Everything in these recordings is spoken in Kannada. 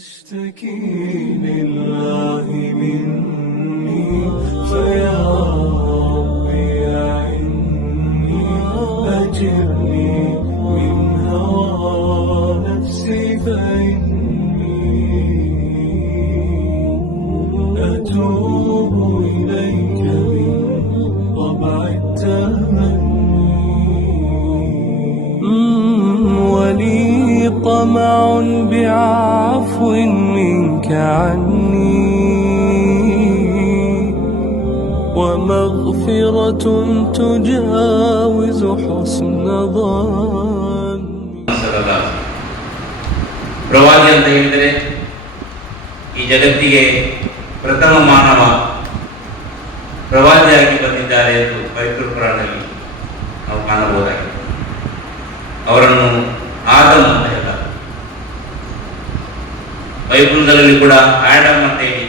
أشتكي لله مني فيا ربي أعني أجرني من هوى نفسي فإني أتوب إليك من طبع التمني ولي طمع بعفو منك عني ومغفرة تجاوز حسن ظن. ಪ್ರವಾದಿ ಅಂತ ಹೇಳಿದರೆ ಈ ಜಗತ್ತಿಗೆ ಪ್ರಥಮ ಮಾನವ ಪ್ರವಾದಿಯಾಗಿ ಬಂದಿದ್ದಾರೆ ಎಂದು ಪವಿತ್ರ ಪುರಾಣದಲ್ಲಿ ನಾವು ಕಾಣಬಹುದಾಗಿದೆ. ಅವರನ್ನು ಆದಮ್ ಅಂತ ಹೇಳ್ತಾರೆ. ಬೈಬಲ್ಗಳಲ್ಲಿ ಕೂಡ ಆಡಮ್ ಅಂತ ಹೇಳಿ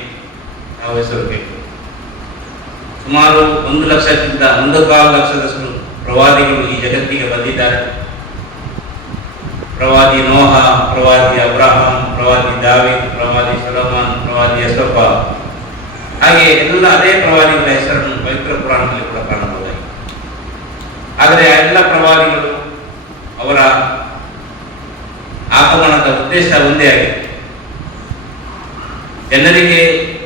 ನಾವು ಹೆಸರು ಬೇಕು. ಸುಮಾರು 1.25 ಲಕ್ಷದಷ್ಟು ಪ್ರವಾದಿಗಳು ಈ ಜಗತ್ತಿಗೆ ಬಂದಿದ್ದಾರೆ. ಪ್ರವಾದಿ ನೋಹ, ಪ್ರವಾದಿ ಅಬ್ರಹಾಂ, ಪ್ರವಾದಿ ದಾವೀದ್, ಪ್ರವಾದಿ ಸೊಲೊಮನ್, ಪ್ರವಾದಿ ಯೋಸೇಫ, ಹಾಗೆ ಎಲ್ಲ ಅದೇ ಪ್ರವಾದಿಗಳ ಹೆಸರನ್ನು ಪವಿತ್ರ ಪುರಾಣದಲ್ಲಿ ಕೂಡ ಕಾಣಬಹುದಾಗಿದೆ. ಆದರೆ ಆ ಎಲ್ಲ ಪ್ರವಾದಿಗಳು ಅವರ ಆಗಮನದ ಉದ್ದೇಶ ಒಂದೇ ಆಗಿದೆ. ಜನರಿಗೆ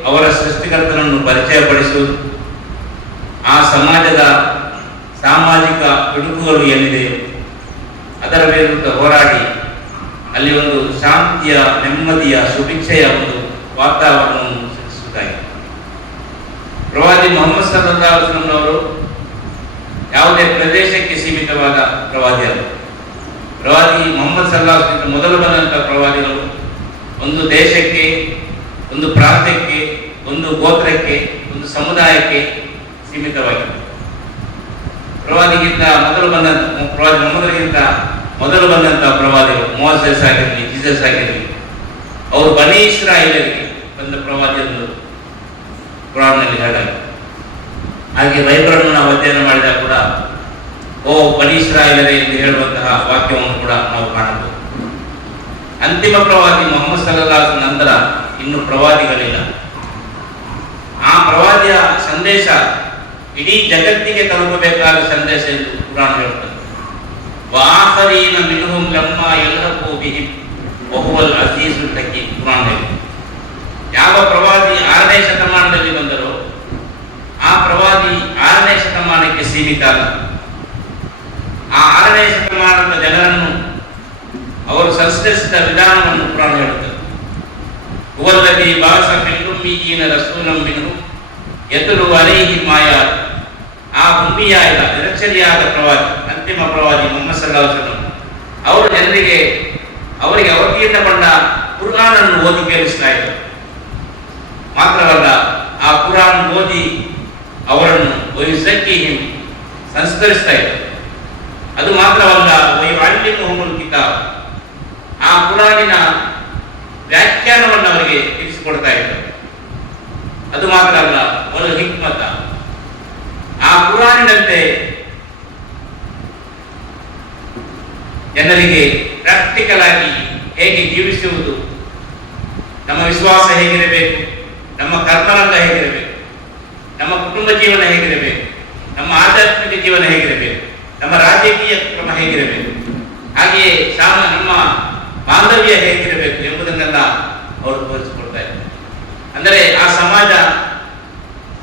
ಅವರ ಸೃಷ್ಟಿಕರ್ತನನ್ನು ಪರಿಚಯಪಡಿಸುವುದು, ಆ ಸಮಾಜದ ಸಾಮಾಜಿಕ ಪಿಡುಗುಗಳು ಏನಿದೆ ಅದರ ವಿರುದ್ಧ ಹೋರಾಡಿ ಅಲ್ಲಿ ಒಂದು ಶಾಂತಿಯ, ನೆಮ್ಮದಿಯ, ಸುಭಿಕ್ಷೆಯ ಒಂದು ವಾತಾವರಣವನ್ನು ಸೃಷ್ಟಿಸುವುದಾಗಿದೆ. ಪ್ರವಾದಿ ಮೊಹಮ್ಮದ್ ಸಲ್ಲಲ್ಲಾಹು ಅಲೈಹಿ ವಸಲ್ಲಂ ಅವರು ಯಾವುದೇ ಪ್ರದೇಶಕ್ಕೆ ಸೀಮಿತವಾದ ಪ್ರವಾದಿ ಅಲ್ಲ. ಪ್ರವಾದಿ ಮೊಹಮ್ಮದ್ ಸಲ್ಲಲ್ಲಾಹು ಅಲೈಹಿ ವಸಲ್ಲಂ ಮೊದಲು ಬಂದಂತಹ ಪ್ರವಾದಿಗಳು ಒಂದು ದೇಶಕ್ಕೆ, ಒಂದು ಪ್ರಾಂತ್ಯಕ್ಕೆ, ಒಂದು ಗೋತ್ರಕ್ಕೆ, ಒಂದು ಸಮುದಾಯಕ್ಕೆ ಸೀಮಿತವಾಗಿದೆ. ಪ್ರವಾದಿ ಮೊಹಮ್ಮದರಿಗಿಂತ ಮೊದಲು ಬಂದಂತಹ ಪ್ರವಾದಿಗಳು ಮೋಸೆಸ್ ಆಗಿರಲಿ, ಜೀಸಸ್ ಆಗಿರಲಿ, ಅವರು ಬನಿ ಇಸ್ರಾಯೇಲರಿಗೆ ಬಂದ ಪ್ರವಾದಿ ಎಂದು ಪುರಾಣದಲ್ಲಿ ಹೇಳಲಾಗಿದೆ. ಹಾಗೆ ಬೈಬಲನ್ನು ನಾವು ಅಧ್ಯಯನ ಮಾಡಿದಾಗ ಕೂಡ ಓ ಬನಿ ಇಸ್ರಾಯೇಲರೇ ಎಂದು ಹೇಳುವಂತಹ ವಾಕ್ಯವನ್ನು ಕೂಡ ನಾವು ಕಾಣಬಹುದು. ಅಂತಿಮ ಪ್ರವಾದಿ ಮೊಹಮ್ಮದ್ ಸಲ್ಲಲ್ಲಾಹು ಅಲೈಹಿ ವಸಲ್ಲಂ ನಂತರ ಇನ್ನು ಪ್ರವಾದಿಗಳಿಲ್ಲ. ಆ ಪ್ರವಾದಿಯ ಸಂದೇಶ ಇಡೀ ಜಗತ್ತಿಗೆ ತಲುಪಬೇಕಾದ ಸಂದೇಶ ಎಂದು ಪುರಾಣ ಹೇಳುತ್ತದೆ. ವಾಖರೀನ ಮಿನ್ಹುಂ ಲಮ್ಮಾ ಯಲ್ಹಕು ಬಿಹಿಂ ವಹುವಲ್ ಅಜೀಜುಲ್ ಹಕೀಮ್. ಪುರಾಣ ಹೇಳುತ್ತದೆ ಯಾವ ಪ್ರವಾದಿ 6ನೇ ಶತಮಾನದಲ್ಲಿ ಬಂದರೋ ಆ ಪ್ರವಾದಿ 6ನೇ ಶತಮಾನಕ್ಕೆ ಸೀಮಿತ ಅಲ್ಲ. ಆ 6ನೇ ಶತಮಾನದ ಜನರನ್ನು ಅವರು ಸಂಸ್ಕರಿಸಿದ ವಿಧಾನವನ್ನು ಪುರಾಣ ಹೇಳುತ್ತದೆ. ಹುವಲ್ಲದಿ ಬಾಸ ಫಿಲ್ ಉಮ್ಮೀಯೀನ ರಸೂಲಂ ಮಿನ್ಹುಂ ಯತ್ಲು ಅಲೈಹಿಮ್ ಆಯಾತ್. ಆ ಉಮ್ಮಿಯಾದ ನಿರಕ್ಷರಿಯಾದ ಪ್ರವಾದಿ, ಅಂತಿಮ ಪ್ರವಾದಿ ಮೊಹಮ್ಮದ್ ಸಲ್ಲಲ್ಲಾಹು ಅಲೈಹಿ ವಸಲ್ಲಂ ಅವರು ಜನರಿಗೆ ಅವರಿಗೆ ಅವತೀರ್ಣಗೊಂಡ ಕುರ್ಆನನ್ನು ಓದಿ ಕೇಳಿಸ್ತಾ ಇದ್ದರು. ಮಾತ್ರವಲ್ಲ, ಆ ಕುರ್ಆನ್ ಓದಿ ಅವರನ್ನು ವಯುಝಕ್ಕಿಹಿಮ್ ಸಂಸ್ಕರಿಸ್ತಾ ಇದ್ದರು. ಅದು ಮಾತ್ರವಲ್ಲ, ವಯುಅಲ್ಲಿಮುಹುಮುಲ್ ಕಿತಾಬ್, ಆ ಕುರ್ಆನಿನ ವ್ಯಾಖ್ಯಾನವನ್ನು ಅವರಿಗೆ ತಿಳಿಸಿಕೊಡ್ತಾ ಇದ್ದರು. ಅದು ಮಾತ್ರ ಅಲ್ಲ, ವಲ್ ಹಿಕ್ಮತ, ಆ ಕುರಾನಿನಂತೆ ಜನರಿಗೆ ಪ್ರಾಕ್ಟಿಕಲ್ ಆಗಿ ಹೇಗೆ ಜೀವಿಸುವುದು, ನಮ್ಮ ವಿಶ್ವಾಸ ಹೇಗಿರಬೇಕು, ನಮ್ಮ ಕರ್ಮರಂಗ ಹೇಗಿರಬೇಕು, ನಮ್ಮ ಕುಟುಂಬ ಜೀವನ ಹೇಗಿರಬೇಕು, ನಮ್ಮ ಆಧ್ಯಾತ್ಮಿಕ ಜೀವನ ಹೇಗಿರಬೇಕು, ನಮ್ಮ ರಾಜಕೀಯ ಕ್ರಮ ಹೇಗಿರಬೇಕು, ಹಾಗೆಯೇ ನಮ್ಮ ಬಾಂಧವ್ಯ ಹೇಗಿರಬೇಕು ಎಂಬುದನ್ನೆಲ್ಲ ಅವರು ತೋರಿಸಿಕೊಡ್ತಾ ಇದ್ದಾರೆ. ಅಂದರೆ ಆ ಸಮಾಜ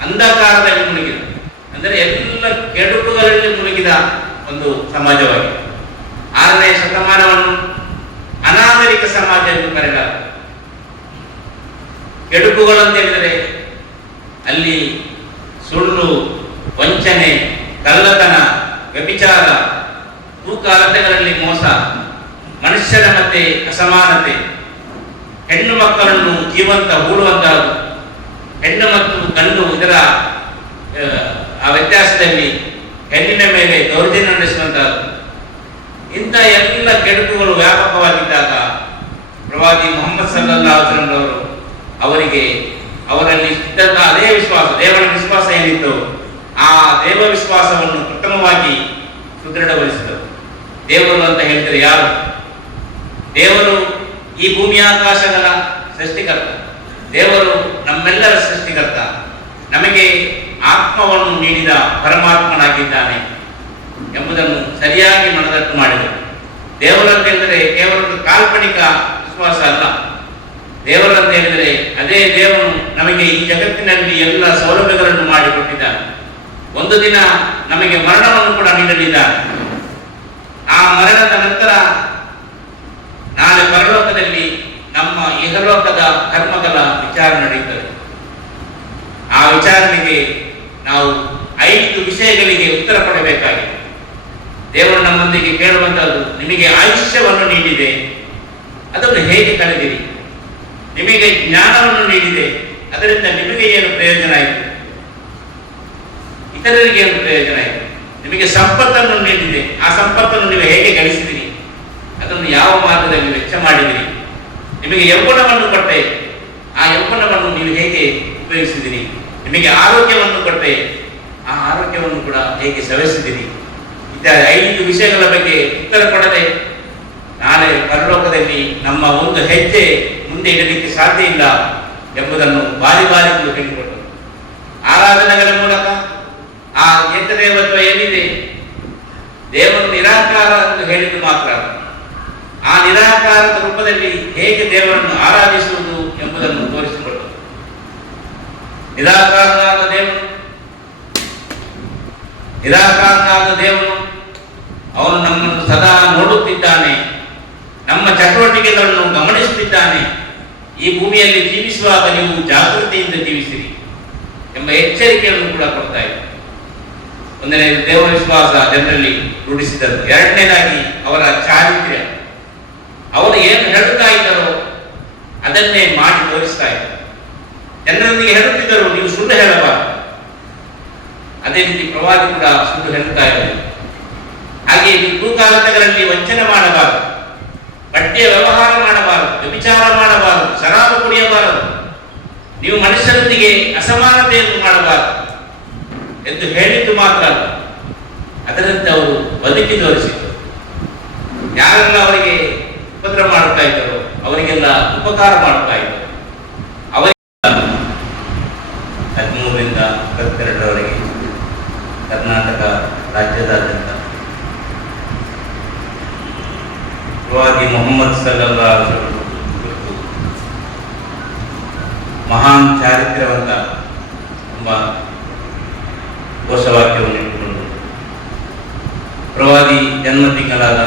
ಅಂಧಕಾರದಲ್ಲಿ ಮುಳುಗಿದೆ, ಅಂದರೆ ಎಲ್ಲ ಕೆಡುಕುಗಳಲ್ಲಿ ಮುಳುಗಿದ ಒಂದು ಸಮಾಜವಾಗಿದೆ. 6ನೇ ಶತಮಾನವನ್ನು ಅನಾಗರಿಕ ಸಮಾಜ ಎಂದು ಕರೆಯಲಾಗುತ್ತದೆ. ಕೆಡುಕುಗಳಂತ ಹೇಳಿದರೆ ಅಲ್ಲಿ ಸುಳ್ಳು, ವಂಚನೆ, ಕಳ್ಳತನ, ವ್ಯಭಿಚಾರ, ತೂಕ ಅಳತೆಗಳಲ್ಲಿ ಮೋಸ, ಮನುಷ್ಯರ ಮಧ್ಯೆ ಅಸಮಾನತೆ, ಹೆಣ್ಣು ಮಕ್ಕಳನ್ನು ಜೀವಂತ ಹೂಡುವಂತಹದ್ದು, ಹೆಣ್ಣು ಮತ್ತು ಗಂಡು ಇದರ ಆ ವ್ಯತ್ಯಾಸದಲ್ಲಿ ಹೆಣ್ಣಿನ ಮೇಲೆ ದೌರ್ಜನ್ಯ ನಡೆಸುವಂತಹದ್ದು, ಇಂಥ ಎಲ್ಲ ಕೆಡುಕುಗಳು ವ್ಯಾಪಕವಾಗಿದ್ದಾಗ ಪ್ರವಾದಿ ಮೊಹಮ್ಮದ್ ಸಲ್ಲಲ್ಲಾಹು ಅಲೈಹಿ ವಸಲ್ಲಂ ಅವರು ಅವರಲ್ಲಿ ಇದ್ದಂಥ ಅದೇ ವಿಶ್ವಾಸ, ದೇವರ ವಿಶ್ವಾಸ ಏನಿತ್ತು, ಆ ದೇವ ವಿಶ್ವಾಸವನ್ನು ಪ್ರಥಮವಾಗಿ ಸುದೃಢಗೊಳಿಸಿದರು. ದೇವರು ಅಂತ ಹೇಳಿದರೆ ಯಾರು? ದೇವರು ಈ ಭೂಮಿ ಆಕಾಶಗಳ ಸೃಷ್ಟಿಕರ್ತ. ದೇವರು ನಮ್ಮೆಲ್ಲರ ಸೃಷ್ಟಿಕರ್ತ. ನಮಗೆ ಆತ್ಮವನ್ನು ನೀಡಿದ ಪರಮಾತ್ಮನಾಗಿದ್ದಾನೆ ಎಂಬುದನ್ನು ಸರಿಯಾಗಿ ಮನದಟ್ಟು ಮಾಡಿದರು. ದೇವರಂತೆಂದರೆ ಕೇವಲ ಕಾಲ್ಪನಿಕ ವಿಶ್ವಾಸ ಅಲ್ಲ. ದೇವರಂತ ಹೇಳಿದರೆ ಅದೇ ದೇವರು ನಮಗೆ ಈ ಜಗತ್ತಿನಲ್ಲಿ ಎಲ್ಲ ಸೌಲಭ್ಯಗಳನ್ನು ಮಾಡಿಕೊಟ್ಟಿದ್ದಾನೆ. ಒಂದು ದಿನ ನಮಗೆ ಮರಣವನ್ನು ಕೂಡ ನೀಡಲಿದ್ದಾನೆ. ಆ ಮರಣದ ನಂತರ ನಾಳೆ ಪರಲೋಕದಲ್ಲಿ ನಮ್ಮ ಇಹಲೋಕದ ಕರ್ಮಗಳ ವಿಚಾರಣೆ ನಡೆಯುತ್ತದೆ. ಆ ವಿಚಾರಣೆಗೆ ನಾವು 5 ವಿಷಯಗಳಿಗೆ ಉತ್ತರ ಕೊಡಬೇಕಾಗಿದೆ. ದೇವರು ನಮ್ಮೊಂದಿಗೆ ಕೇಳುವಂತಹದ್ದು, ನಿಮಗೆ ಆಯುಷ್ಯವನ್ನು ನೀಡಿದೆ, ಅದನ್ನು ಹೇಗೆ ಕಳೆದಿರಿ? ನಿಮಗೆ ಜ್ಞಾನವನ್ನು ನೀಡಿದೆ, ಅದರಿಂದ ನಿಮಗೆ ಏನು ಪ್ರಯೋಜನ ಆಯಿತು? ಇತರರಿಗೆ ಏನು ಪ್ರಯೋಜನ ಆಯಿತು? ನಿಮಗೆ ಸಂಪತ್ತನ್ನು ನೀಡಿದೆ, ಆ ಸಂಪತ್ತನ್ನು ನೀವು ಹೇಗೆ ಗಳಿಸಿದಿರಿ? ಅದನ್ನು ಯಾವ ಮಾರ್ಗದಲ್ಲಿ ವೆಚ್ಚ ಮಾಡಿದಿರಿ? ನಿಮಗೆ ಯೌವನವನ್ನು ಕೊಟ್ಟೆ, ಆ ಯೌವನವನ್ನು ನೀವು ಹೇಗೆ ಉಪಯೋಗಿಸಿದಿರಿ? ನಿಮಗೆ ಆರೋಗ್ಯವನ್ನು ಕೊಟ್ಟೆ, ಆ ಆರೋಗ್ಯವನ್ನು ಕೂಡ ಹೇಗೆ ಸವೆಸಿದಿರಿ? ಇತ್ಯಾದಿ 5 ವಿಷಯಗಳ ಬಗ್ಗೆ ಉತ್ತರ ಕೊಡದೆ ನಾಳೆ ಪರಲೋಕದಲ್ಲಿ ನಮ್ಮ ಒಂದು ಹೆಜ್ಜೆ ಮುಂದೆ ಇಡಲಿಕ್ಕೆ ಸಾಧ್ಯ ಇಲ್ಲ ಎಂಬುದನ್ನು ಬಾರಿ ಹೇಳಿಕೊಟ್ಟರು. ಆರಾಧನೆಗಳ ಮೂಲಕ ಆ ಏಕದೇವತ್ವ ಏನಿದೆ, ದೇವರು ನಿರಾಕಾರ ಎಂದು ಹೇಳಿದ್ದು ಮಾತ್ರ, ಆ ನಿರಾಕಾರದ ರೂಪದಲ್ಲಿ ಹೇಗೆ ದೇವರನ್ನು ಆರಾಧಿಸುವುದು ಎಂಬುದನ್ನು ತೋರಿಸಿಕೊಟ್ಟರು. ನಿರಾಕಾರನಾದ ದೇವನು ಅವನು ನಮ್ಮನ್ನು ಸದಾ ನೋಡುತ್ತಿದ್ದಾನೆ, ನಮ್ಮ ಚಟುವಟಿಕೆಗಳನ್ನು ಗಮನಿಸುತ್ತಿದ್ದಾನೆ. ಈ ಭೂಮಿಯಲ್ಲಿ ಜೀವಿಸುವಾಗ ನೀವು ಜಾಗೃತಿಯಿಂದ ಜೀವಿಸಿರಿ ಎಂಬ ಎಚ್ಚರಿಕೆಯನ್ನು ಕೂಡ ಕೊಡ್ತಾ ಇದೆ. ಒಂದನೇ ದೇವರ ವಿಶ್ವಾಸ ಜನರಲ್ಲಿ ರೂಢಿಸಿದರು. ಎರಡನೇದಾಗಿ ಅವರ ಚಾರಿತ್ರ್ಯ. ಅವರು ಏನು ಹೇಳುತ್ತಾ ಇದ್ದಾರೋ ಅದನ್ನೇ ಮಾಡಿ ತೋರಿಸ್ತಾ ಇದ್ದರು. ಜನರೊಂದಿಗೆ ಹೇಳುತ್ತಿದ್ದರು, ನೀವು ಸುಳ್ಳು ಹೇಳಬಾರದು. ಅದೇ ರೀತಿ ಪ್ರವಾದಿ ಕೂಡ ಸುಳ್ಳು ಹೇಳುತ್ತಾ ಇದ್ದಾರೆ. ಹಾಗೆ ನೀವು ತೂಕಾಲತೆಗಳಲ್ಲಿ ವಂಚನೆ ಮಾಡಬಾರದು, ಬಟ್ಟೆಯ ವ್ಯವಹಾರ ಮಾಡಬಾರದು, ವ್ಯಭಿಚಾರ ಮಾಡಬಾರದು, ಶರಾಬು ಕುಡಿಯಬಾರದು, ನೀವು ಮನುಷ್ಯರೊಂದಿಗೆ ಅಸಮಾನತೆಯನ್ನು ಮಾಡಬಾರದು ಎಂದು ಹೇಳಿದ್ದು ಮಾತ್ರ ಅಲ್ಲ, ಅದರಂತೆ ಅವರು ಬದುಕಿ ತೋರಿಸಿದರು. ಯಾರೆಲ್ಲ ಅವರಿಗೆ ಉಪದ್ರ ಮಾಡುತ್ತಾ ಇದ್ದರು ಅವರಿಗೆಲ್ಲ ಉಪಕಾರ ಮಾಡುತ್ತಾ ಇದ್ದರು. ಅವರಿಗೆ 13ರಿಂದ 22ರವರೆಗೆ ಕರ್ನಾಟಕ ರಾಜ್ಯದಾದ್ಯಂತ ಪ್ರವಾದಿ ಮೊಹಮ್ಮದ್ ಸಲ್ಲಲ್ಲಾಹು ಅಲೈಹಿ ವಸಲ್ಲಂ ಕುರಿತು ಮಹಾನ್ ಚಾರಿತ್ರ್ಯವಂತ ಎಂಬ ಘೋಷವಾಕ್ಯವನ್ನು ಇಟ್ಟುಕೊಂಡು ಪ್ರವಾದಿ ಜನ್ಮ ತಿಂಗಳಾದ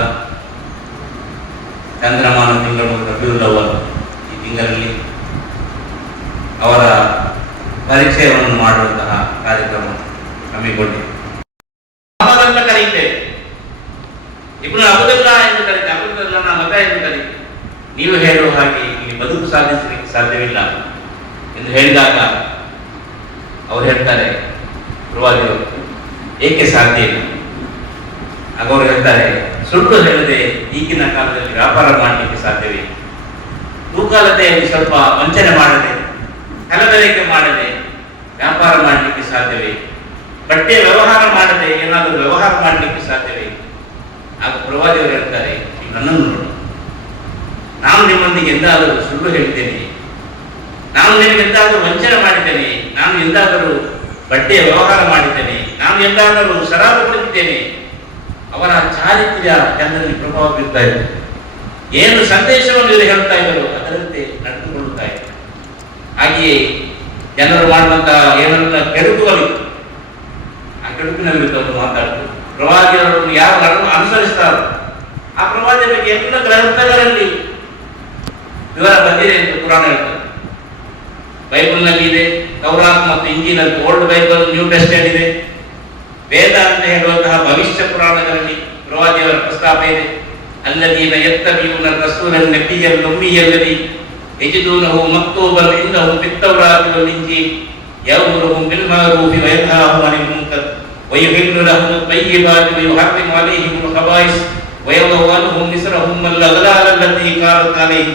ಚಂದ್ರಮಾನ ತಿಂಗಳು ರಬಿಯುಲ್ ಅವ್ವಲ್ ಈ ತಿಂಗಳಲ್ಲಿ ಅವರ ಪರಿಚಯವನ್ನು ಮಾಡುವಂತಹ ಕಾರ್ಯಕ್ರಮ ಹಮ್ಮಿಕೊಂಡಿದೆ. ಅಹಮದ್ ಕರೆಯುತ್ತೇವೆ, ಇಬ್ನು ಅಬ್ದುಲ್ಲಾ ಎಂದು ಕರೀತೆ, ಅಬ್ದುಲ್ಲನ ಮಗ ಎಂದು ಕರೀತೆ. ನೀವು ಹೇಳುವ ಹಾಗೆ ಇಲ್ಲಿ ಬದುಕು ಸಾಧಿಸಲಿಕ್ಕೆ ಸಾಧ್ಯವಿಲ್ಲ ಎಂದು ಹೇಳಿದಾಗ ಅವರು ಹೇಳ್ತಾರೆ, ಪ್ರವಾದಿಗಳು ಏಕೆ ಸಾಧ್ಯ ಇಲ್ಲ? ಆಗ ಅವರು ಹೇಳ್ತಾರೆ, ಸುಳ್ಳು ಹೇಳದೆ ಈಗಿನ ಕಾಲದಲ್ಲಿ ವ್ಯಾಪಾರ ಮಾಡಲಿಕ್ಕೆ ಸಾಧ್ಯವೇ? ತೂಕಾಲತೆಯಲ್ಲಿ ಸ್ವಲ್ಪ ವಂಚನೆ ಮಾಡದೆ, ಕಲಬೆರಕೆ ಮಾಡದೆ ವ್ಯಾಪಾರ ಮಾಡಲಿಕ್ಕೆ ಸಾಧ್ಯವೇ? ಬಟ್ಟೆ ವ್ಯವಹಾರ ಮಾಡದೆ ಏನಾದರೂ ವ್ಯವಹಾರ ಮಾಡಲಿಕ್ಕೆ ಸಾಧ್ಯವೇ? ಆಗ ಪ್ರವಾದಿಯವರು ಹೇಳ್ತಾರೆ, ಈಗ ನನ್ನನ್ನು ನೋಡಿ, ನಾನು ನಿಮ್ಮೊಂದಿಗೆ ಎಂದಾದರೂ ಸುಳ್ಳು ಹೇಳಿದ್ದೇನೆ? ನಾನು ನಿಮಗೆ ಎಂದಾದರೂ ವಂಚನೆ ಮಾಡಿದ್ದೇನೆ? ನಾನು ಎಂದಾದರೂ ಬಟ್ಟೆಯ ವ್ಯವಹಾರ ಮಾಡಿದ್ದೇನೆ? ನಾನು ಎಂದಾದರೂ ಶರಾಬು ಕುಡಿದಿದ್ದೇನೆ? ಅವರ ಚಾರಿತ್ರ್ಯ ಜನರಲ್ಲಿ ಪ್ರಭಾವ ಬೀರ್ತಾ ಇದೆ. ಏನು ಸಂದೇಶವನ್ನು ಇವರು ಹೇಳ್ತಾ ಇದ್ದರು ಅದರಂತೆ ನಡೆದುಕೊಳ್ಳುತ್ತಾ ಇದೆ. ಹಾಗೆಯೇ ಜನರು ಮಾಡುವಂತಹ ಏನೆಲ್ಲ ಕೆಡುಕುಗಳಿತ್ತು, ಆ ಕೆಡುಕಿನ ವಿರುದ್ಧ ಅವರು ಮಾತಾಡ್ತಾರೆ. ಪ್ರವಾದಿಗಳನ್ನು ಯಾರು ಅನುಸರಿಸ್ತಾರೋ ಆ ಪ್ರವಾದಿಯ ಬಗ್ಗೆ ಎಲ್ಲ ಗ್ರಂಥಗಳಲ್ಲಿ ವಿವರ ಬಂದಿದೆ ಎಂದು ಪುರಾಣ ಹೇಳ್ತಾರೆ. ಬೈಬಲ್ನಲ್ಲಿ ಇದೆ, ತೌರಾತ್ ಮತ್ತು ಇಂಜಿಲಲ್ಲಿ, ಓಲ್ಡ್ ಬೈಬಲ್, ನ್ಯೂ ಟೆಸ್ಟಮೆಂಟ್ ಇದೆ. ವೇದ ಅಂತ ಹೇಳುವಂತಹ ಭವಿಷ್ಯ ಪುರಾಣಗಳಲ್ಲಿ ಪ್ರವಾದಿಯವರ ಪ್ರಸ್ತಾಪ ಇದೆ. ಅಲ್ಲದೀನ ಯತ್ತಬಿಯೂನ ರಸೂಲನ್ ನಬಿಯಲ್ ಉಮ್ಮಿಯಲ್ಲದಿ ಯಜಿದೂನಹು ಮಕ್ತೂಬನ್ ಇಂದಹು ಫಿತ್ತೌರಾತಿ ವಲ್ ಇಂಜೀಲ್ ಯಅಮುರುಹುಂ ಬಿಲ್ ಮಅರೂಫಿ ವ ಯನ್ಹಾಹುಂ ಅನಿಲ್ ಮುನ್ಕರ್ ವ ಯುಹಿಲ್ಲು ಲಹುಂ ಅತ್-ತಯ್ಯಿಬಾತಿ ವ ಯುಹರ್ರಿಮು ಅಲೈಹಿಂ ಅಲ್-ಖಬಾಯಿಸ್ ವ ಯದഉ ಅನ್ಹುಂ ಇಸ್ರಹುಂ ಅಲ್-ಅಗ್ಲಾಲ್ ಅಲ್ಲತಿ ಕಾನತ್ ಅಲೈಹಿಂ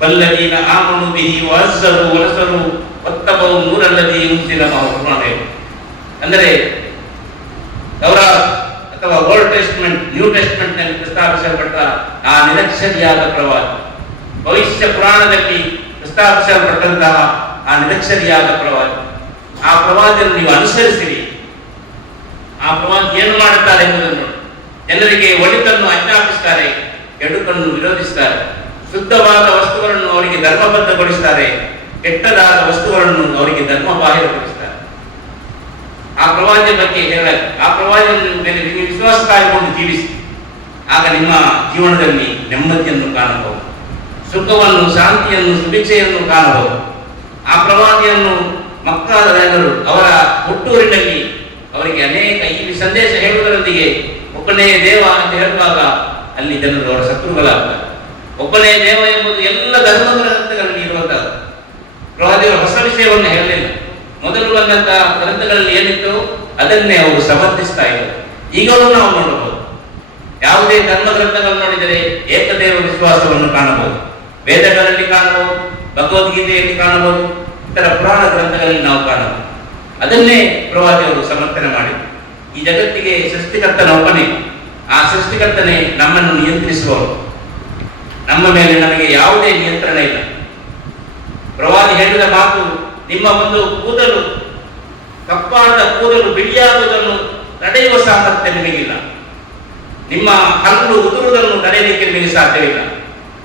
ಫಲ್ಲದೀನ ಆಮನು ಬಿಹಿ ವ ಅಜ್ಜರು ವ ನಸರು ವತ್ತಬೌ ನೂರಲ್ಲದಿ ಉನ್ಸಿಲ ಮಅಹು. ಅಂದರೆ ತೌರಾತ್ ಅಥವಾ ಓಲ್ಡ್ ಟೆಸ್ಟ್ಮೆಂಟ್, ನ್ಯೂ ಟೆಸ್ಟ್ಮೆಂಟ್ ನಲ್ಲಿ ಪ್ರಸ್ತಾಪಿಸಲ್ಪಟ್ಟ ಆ ನಿರಕ್ಷರಿಯಾದ ಪ್ರವಾದಿ, ಭವಿಷ್ಯ ಪುರಾಣದಲ್ಲಿ ಪ್ರಸ್ತಾಪಿಸಲ್ಪಟ್ಟಂತಹ ಆ ನಿರಕ್ಷರಿಯಾದ ಪ್ರವಾದಿ, ಆ ಪ್ರವಾದಿಯನ್ನು ನೀವು ಅನುಸರಿಸಿರಿ. ಆ ಪ್ರವಾದಿ ಏನು ಮಾಡುತ್ತಾರೆ ಎಂಬುದನ್ನು ಜನರಿಗೆ ಒಳಿತನ್ನು ಆಜ್ಞಾಪಿಸುತ್ತಾರೆ, ಕೆಡುಕನ್ನು ವಿರೋಧಿಸುತ್ತಾರೆ. ಶುದ್ಧವಾದ ವಸ್ತುಗಳನ್ನು ಅವರಿಗೆ ಧರ್ಮಬದ್ಧಗೊಳಿಸುತ್ತಾರೆ, ಕೆಟ್ಟದಾದ ವಸ್ತುಗಳನ್ನು ಅವರಿಗೆ ಧರ್ಮ ಬಾಹಿರಗೊಳಿಸುತ್ತಾರೆ. ಆ ಪ್ರವಾದಿಯ ಬಗ್ಗೆ ಹೇಳಲು, ಆ ಪ್ರವಾದಿಯ ಮೇಲೆ ನೀವು ವಿಶ್ವಾಸ ಕಾಯ್ಕೊಂಡು ಜೀವಿಸಿ, ಆಗ ನಿಮ್ಮ ಜೀವನದಲ್ಲಿ ನೆಮ್ಮದಿಯನ್ನು ಕಾಣಬಹುದು, ಸುಖವನ್ನು, ಶಾಂತಿಯನ್ನು, ಸುಭಿಕ್ಷೆಯನ್ನು ಕಾಣಬಹುದು. ಆ ಪ್ರವಾದಿಯನ್ನು ಮಕ್ಕಾದ ಜನರು ಅವರ ಹುಟ್ಟೂರಿನಲ್ಲಿ ಅವರಿಗೆ ಅನೇಕ ಈ ಸಂದೇಶ ಹೇಳುವುದರೊಂದಿಗೆ ಒಬ್ಬನೇ ದೇವ ಅಂತ ಹೇಳುವಾಗ ಅಲ್ಲಿ ಜನರು ಅವರ ಶತ್ರುಗಳಾಗ್ತಾರೆ. ಒಬ್ಬನೇ ದೇವ ಎಂಬುದು ಎಲ್ಲ ಧರ್ಮದ ಗ್ರಂಥಗಳಲ್ಲಿ ಇರುವಂತಹದ್ದು. ಪ್ರವಾದಿಗಳು ಹೊಸ ವಿಷಯವನ್ನು ಹೇಳಲಿಲ್ಲ. ಮೊದಲು ಬಂದಂತಹ ಗ್ರಂಥಗಳಲ್ಲಿ ಏನಿತ್ತು ಅದನ್ನೇ ಅವರು ಸಮರ್ಥಿಸ್ತಾ ಇದ್ದರು. ಈಗಲೂ ನಾವು ನೋಡಬಹುದು, ಯಾವುದೇ ಧರ್ಮ ಗ್ರಂಥಗಳನ್ನು ನೋಡಿದರೆ ಏಕದೇವ ವಿಶ್ವಾಸವನ್ನು ಕಾಣಬಹುದು. ವೇದಗಳಲ್ಲಿ ಕಾಣಬಹುದು, ಭಗವದ್ಗೀತೆಯಲ್ಲಿ ಕಾಣಬಹುದು, ಇತರ ಪುರಾಣ ಗ್ರಂಥಗಳಲ್ಲಿ ನಾವು ಕಾಣಬಹುದು. ಅದನ್ನೇ ಪ್ರವಾದಿಯವರು ಸಮರ್ಥನೆ ಮಾಡಿದರು. ಈ ಜಗತ್ತಿಗೆ ಸೃಷ್ಟಿಕರ್ತನ ಒಬ್ಬನೇ, ಆ ಸೃಷ್ಟಿಕರ್ತನೇ ನಮ್ಮನ್ನು ನಿಯಂತ್ರಿಸುವವರು. ನಮ್ಮ ಮೇಲೆ ನಮಗೆ ಯಾವುದೇ ನಿಯಂತ್ರಣ ಇಲ್ಲ. ಪ್ರವಾದಿ ಹೇಳಿದ ಮಾತು, ನಿಮ್ಮ ಒಂದು ಕೂದಲು, ಕಪ್ಪಾದ ಕೂದಲು ಬಿಳಿಯಾಗುವುದನ್ನು ತಡೆಯುವ ಸಾಮರ್ಥ್ಯ ನಿಮಗಿಲ್ಲ. ನಿಮ್ಮ ಹಲ್ಲು ಉದುರುವುದನ್ನು ತಡೆಯಲಿಕ್ಕೆ ನಿಮಗೆ ಸಾಧ್ಯವಿಲ್ಲ.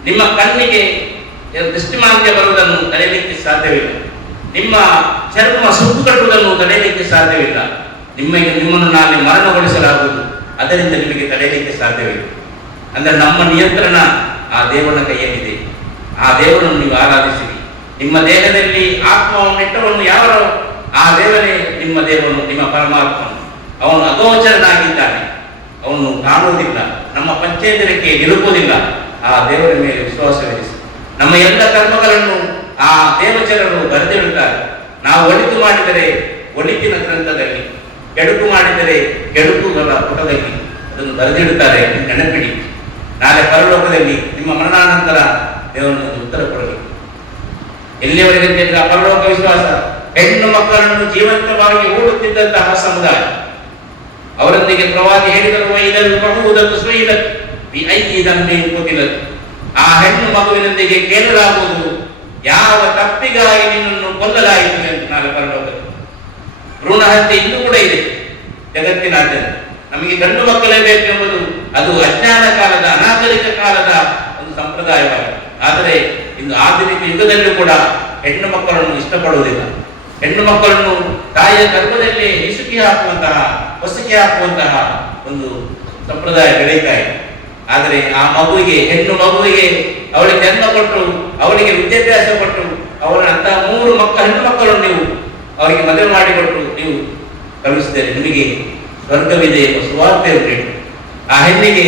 ನಿಮ್ಮ ಕಣ್ಣಿಗೆ ದೃಷ್ಟಿಮಾಂದ್ಯ ಬರುವುದನ್ನು ತಡೆಯಲಿಕ್ಕೆ ಸಾಧ್ಯವಿಲ್ಲ. ನಿಮ್ಮ ಚರ್ಮ ಸುತ್ತು ಕಟ್ಟುವುದನ್ನು ತಡೆಯಲಿಕ್ಕೆ ಸಾಧ್ಯವಿಲ್ಲ. ನಿಮ್ಮನ್ನು ನಾಳೆ ಮರಣಗೊಳಿಸಲಾಗುವುದು, ಅದರಿಂದ ನಿಮಗೆ ತಡೆಯಲಿಕ್ಕೆ ಸಾಧ್ಯವಿಲ್ಲ. ಅಂದರೆ ನಮ್ಮ ನಿಯಂತ್ರಣ ಆ ದೇವನ ಕೈಯಲ್ಲಿದೆ. ಆ ದೇವರನ್ನು ನೀವು ಆರಾಧಿಸಿರಿ. ನಿಮ್ಮ ದೇಹದಲ್ಲಿ ಆತ್ಮವನ್ನು ಇಟ್ಟವನು ಯಾರೋ ಆ ದೇವನೇ ನಿಮ್ಮ ದೇವನು, ನಿಮ್ಮ ಪರಮಾತ್ಮನು. ಅವನು ಅಗೋಚರನಾಗಿದ್ದಾನೆ, ಅವನು ಕಾಣುವುದಿಲ್ಲ, ನಮ್ಮ ಪಂಚೇಂದ್ರಿಯಕ್ಕೆ ನಿಲುಕುವುದಿಲ್ಲ. ಆ ದೇವರ ಮೇಲೆ ವಿಶ್ವಾಸವಿರಿಸಿ. ನಮ್ಮ ಎಲ್ಲ ಕರ್ಮಗಳನ್ನು ಆ ದೇವಚರರು ಬರೆದಿಡುತ್ತಾರೆ. ನಾವು ಒಳಿತು ಮಾಡಿದರೆ ಒಳಿತಿನ ಗ್ರಂಥದಲ್ಲಿ, ಕೆಡುಕು ಮಾಡಿದರೆ ಕೆಡುಕುಗಳ ಪುಟದಲ್ಲಿ ಅದನ್ನು ಬರೆದಿಡುತ್ತಾರೆ. ನೆನಪಿಡಿ, ನಾಳೆ ಪರಲೋಕದಲ್ಲಿ ನಿಮ್ಮ ಮರಣಾನಂತರ ದೇವರನ್ನು ಉತ್ತರ ಕೊಡಬೇಕು. ಎಲ್ಲಿಯವರೆಗೆ ಆ ಪರಲೋಕ ವಿಶ್ವಾಸ, ಹೆಣ್ಣು ಮಕ್ಕಳನ್ನು ಜೀವಂತವಾಗಿ ಹೂಡುತ್ತಿದ್ದಂತಹ ಸಮುದಾಯ. ಅವರೊಂದಿಗೆ ಪ್ರವಾದಿ ಹೇಳಿದರು, ಇದನ್ನು ಪ್ರಭುವುದನ್ನು ಸುಯಿಲತ್ತು ಆ ಹೆಣ್ಣು ಮಗುವಿನೊಂದಿಗೆ ಕೇಳಲಾಗುವುದು, ಯಾವ ತಪ್ಪಿಗಾಗಿ ನಿನ್ನನ್ನು ಕೊಲ್ಲಲಾಯಿತು ಎಂದು. ನಾಳೆ ಪರಲೋಕದಲ್ಲಿ ಭ್ರೂಣ ಹತ್ಯೆ ಇನ್ನೂ ಕೂಡ ಇದೆ ಜಗತ್ತಿನಾದ್ಯಂತ. ನಮಗೆ ಗಂಡು ಮಕ್ಕಳೇ ಬೇಕೆಂಬುದು ಅದು ಅಜ್ಞಾನ ಕಾಲದ, ಅನಾಗರಿಕ ಕಾಲದ ಒಂದು ಸಂಪ್ರದಾಯವಾಗಿದೆ. ಆದರೆ ಇಂದು ಆಧುನಿಕ ಯುಗದಲ್ಲೂ ಕೂಡ ಹೆಣ್ಣು ಮಕ್ಕಳನ್ನು ಇಷ್ಟಪಡುವುದಿಲ್ಲ. ಹೆಣ್ಣು ಮಕ್ಕಳನ್ನು ತಾಯಿಯ ಗರ್ಭದಲ್ಲಿ ಹಿಸುಕಿ ಹಾಕುವಂತಹ, ಹೊಸಕಿ ಹಾಕುವಂತಹ ಒಂದು ಸಂಪ್ರದಾಯ ಬೆಳೀತಾ ಇದೆ. ಆದರೆ ಆ ಮಗುವಿಗೆ, ಹೆಣ್ಣು ಮಗುವಿಗೆ ಅವಳಿಗೆ ಜನ್ಮ ಕೊಟ್ಟು, ಅವಳಿಗೆ ವಿದ್ಯಾಭ್ಯಾಸ ಕೊಟ್ಟು, ಅವರ ಅಂತಹ 3 ಹೆಣ್ಣು ಮಕ್ಕಳನ್ನು ನೀವು ಅವರಿಗೆ ಮದುವೆ ಮಾಡಿಕೊಟ್ಟು ನೀವು ಕಳುಹಿಸಿದರೆ ನಿಮಗೆ ಸ್ವರ್ಗವಿದೆ ಎಂಬ ಸುವಾರ್ತೆಯನ್ನು ನೀಡಿ ಆ ಹೆಣ್ಣಿಗೆ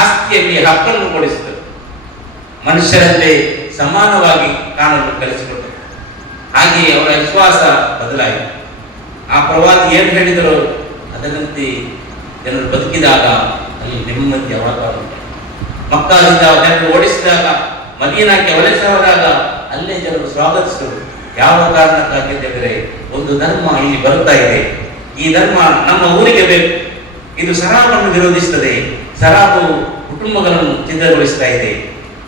ಆಸ್ತಿಯಲ್ಲಿ ಹಕ್ಕನ್ನು ಕೊಡಿಸಿದರು. ಮನುಷ್ಯರಂತೆ ಸಮಾನವಾಗಿ ಕಾಣಲು ಕಲಿಸಿಕೊಟ್ಟರು. ಹಾಗೆಯೇ ಅವರ ವಿಶ್ವಾಸ ಬದಲಾಯಿತು. ಆ ಪ್ರವಾದಿ ಏನು ಹೇಳಿದರು ಅದರಂತೆ ಜನರು ಬದುಕಿದಾಗ ಅಲ್ಲಿ ನೆಮ್ಮದಿಯ ವಾತಾವರಣ. ಮಕ್ಕಾದಿಂದ ಜನರು ಓಡಿಸಿದಾಗ, ಮದೀನಾಕ್ಕೆ ವಲಸೆ ಹೋದಾಗ ಅಲ್ಲೇ ಜನರು ಸ್ವಾಗತಿಸಿದರು. ಯಾವ ಕಾರಣಕ್ಕಾಗಿ ಅಂದರೆ ಒಂದು ಧರ್ಮ ಇಲ್ಲಿ ಬರುತ್ತಾ ಇದೆ, ಈ ಧರ್ಮ ನಮ್ಮ ಊರಿಗೆ ಬೇಕು. ಇದು ಸರಾಬನ್ನು ವಿರೋಧಿಸುತ್ತದೆ, ಸರಾಬು ಕುಟುಂಬಗಳನ್ನು ಛಿದ್ರಗೊಳಿಸ್ತಾ ಇದೆ.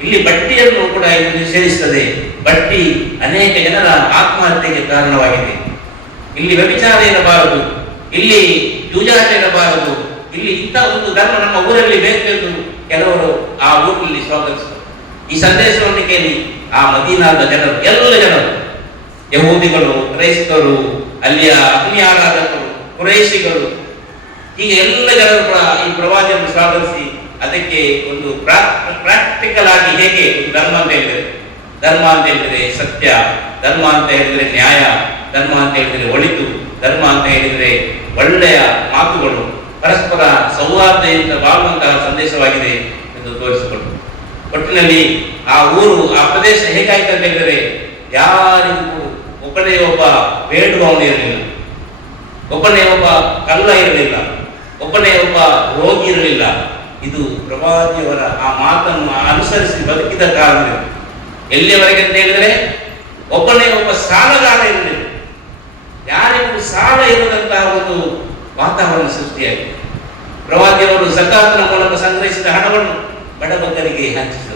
ಇಲ್ಲಿ ಬಡ್ಡಿಯನ್ನು ಕೂಡ ಇದು ನಿಷೇಧಿಸುತ್ತದೆ. ಬಡ್ಡಿ ಅನೇಕ ಜನರ ಆತ್ಮಹತ್ಯೆಗೆ ಕಾರಣವಾಗಿದೆ. ಇಲ್ಲಿ ವ್ಯಭಿಚಾರ ಇರಬಾರದು, ಇಲ್ಲಿ ಜೂಜಾಟ ಇರಬಾರದು, ಇಲ್ಲಿ ಇಂಥ ಒಂದು ಧರ್ಮ ನಮ್ಮ ಊರಲ್ಲಿ ಬೇಕೆಂದು ಕೆಲವರು ಆ ಊರಿನಲ್ಲಿ ಸ್ವಾಗತಿಸಿದರು. ಈ ಸಂದೇಶವನ್ನು ಕೇಳಿ ಆ ಮದೀನಾದ ಜನರು, ಎಲ್ಲ ಜನರು, ಯಹೂದಿಗಳು, ಕ್ರೈಸ್ತರು, ಅಲ್ಲಿಯ ಅಗ್ನಿ ಆರಾಧಕರು, ಕುರೈಶಿಗಳು, ಹೀಗೆ ಎಲ್ಲ ಜನರು ಕೂಡ ಈ ಪ್ರವಾದಿಯನ್ನು ಸ್ವಾಗತಿಸಿ ಅದಕ್ಕೆ ಒಂದು ಪ್ರಾಕ್ಟಿಕಲ್ ಆಗಿ ಹೇಗೆ ಧರ್ಮ ಅಂತ ಹೇಳಿದರೆ, ಧರ್ಮ ಅಂತ ಹೇಳಿದರೆ ಸತ್ಯ, ಧರ್ಮ ಅಂತ ಹೇಳಿದರೆ ನ್ಯಾಯ, ಧರ್ಮ ಅಂತ ಹೇಳಿದರೆ ಒಳಿತು, ಧರ್ಮ ಅಂತ ಹೇಳಿದರೆ ಒಳ್ಳೆಯ ಮಾತುಗಳು, ಪರಸ್ಪರ ಸೌಹಾರ್ದದಿಂದ ಬಾಳುವಂತಹ ಸಂದೇಶವಾಗಿದೆ ಎಂದು ತೋರಿಸಿಕೊಟ್ಟು, ಒಟ್ಟಿನಲ್ಲಿ ಆ ಊರು, ಆ ಪ್ರದೇಶ ಹೇಗಾಯ್ತು ಅಂತ ಹೇಳಿದರೆ ಯಾರಿಗೂ ಒಬ್ಬನೇ ಒಬ್ಬ ಬೇಡುವವನು ಇರಲಿಲ್ಲ, ಒಬ್ಬನೇ ಒಬ್ಬ ಕಳ್ಳ ಇರಲಿಲ್ಲ, ಒಬ್ಬನೇ ಒಬ್ಬ ರೋಗಿ ಇರಲಿಲ್ಲ. ಇದು ಪ್ರವಾದಿಯವರ ಆ ಮಾತನ್ನು ಅನುಸರಿಸಿ ಬದುಕಿದ ಕಾರಣ. ಎಲ್ಲಿಯವರೆಗೆ ಅಂತ ಹೇಳಿದರೆ ಒಬ್ಬನೇ ಒಬ್ಬ ಸಾಲಗಾರ ಇರಲಿಲ್ಲ, ಯಾರಿಗೂ ಸಾಲ ಇರದಂತಹ ಒಂದು ವಾತಾವರಣ ಸೃಷ್ಟಿಯಾಗಿದೆ. ಪ್ರವಾದಿಯವರು ಝಕಾತ್ನ ಮೂಲಕ ಸಂಗ್ರಹಿಸಿದ ಹಣವನ್ನು ಬಡಬಗ್ಗರಿಗೆ ಹಂಚಿಸಿದರು.